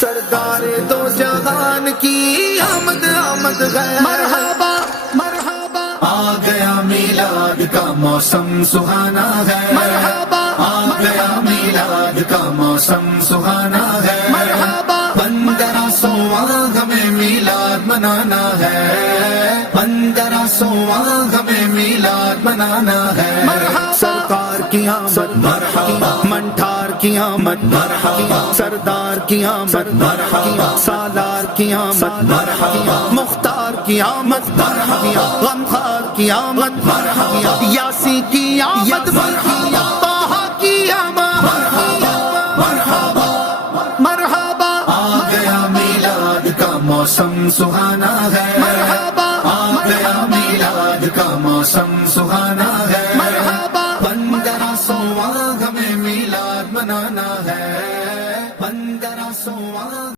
سرکار دو جہان کی آمد آمد ہے، مرحبا مرحبا، آ گیا میلاد کا موسم سہانا ہے، مرحبا، آ گیا میلاد کا موسم سہانا ہے، مرحبا، 1500واں ہمیں میلاد منانا ہے، 1500واں ہمیں میلاد منانا ہے، سرکار کی آمد مرحبا، منٹھار کی آمد مرحبا، سردار کی آمد مرحبا، سالار کی آمد مرحبا، مختار کی آمد مرحبا، غمخوار کی آمد مرحبا، یاسی کی آمد مرحبا، طٰہٰ کی آمد مرحبا مرحبا مرحبا، آ گیا میلاد کا موسم سہانا ہے، مرحبا، آ گیا میلاد کا موسم سہانا ہے، مرحبا، 1500واں ہمیں میلاد منانا ہے، 1500واں